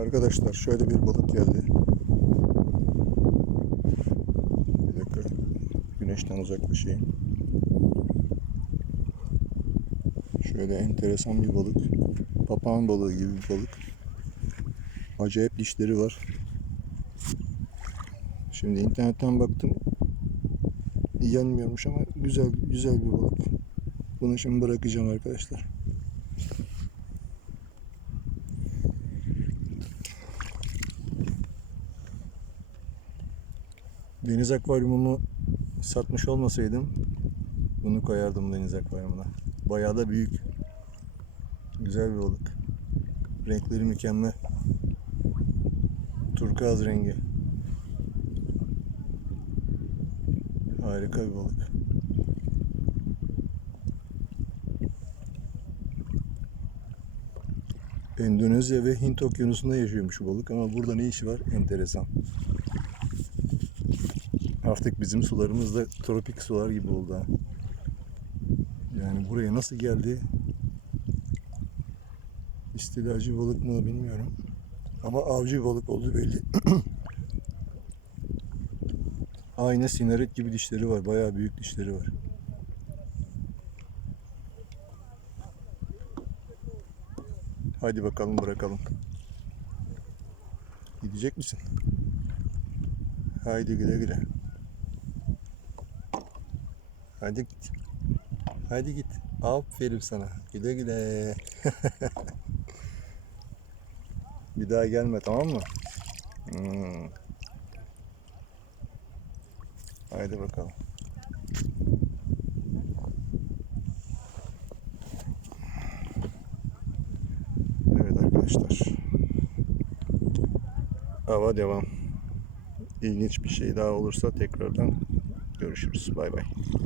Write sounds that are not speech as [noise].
Arkadaşlar şöyle bir balık geldi. Bir dakika. Güneşten uzaklaşayım. Şöyle enteresan bir balık. Papağan balığı gibi bir balık. Acayip dişleri var. Şimdi internetten baktım. Yenmiyormuş ama güzel güzel bir balık. Bunu şimdi bırakacağım arkadaşlar. Deniz akvaryumumu satmış olmasaydım bunu koyardım deniz akvaryumuna. Bayağı da büyük. Güzel bir balık. Renkleri mükemmel. Turkuaz rengi. Harika bir balık. Endonezya ve Hint okyanusunda yaşıyormuş bu balık ama burada ne işi var? Enteresan. Artık bizim sularımız da tropik sular gibi oldu. Yani buraya nasıl geldi? İstilacı balık mı bilmiyorum. Ama avcı balık olduğu belli. [clears throat] Aynı sinaret gibi dişleri var. Bayağı büyük dişleri var. Hadi bakalım bırakalım. Gidecek misin? Haydi güle güle. Hadi git. Hadi git. Aferin sana. Güle güle. [laughs] Bir daha gelme tamam mı? Hmm. Haydi bakalım. Evet arkadaşlar. Hava devam. İlginç bir şey daha olursa tekrardan görüşürüz. Bay bay.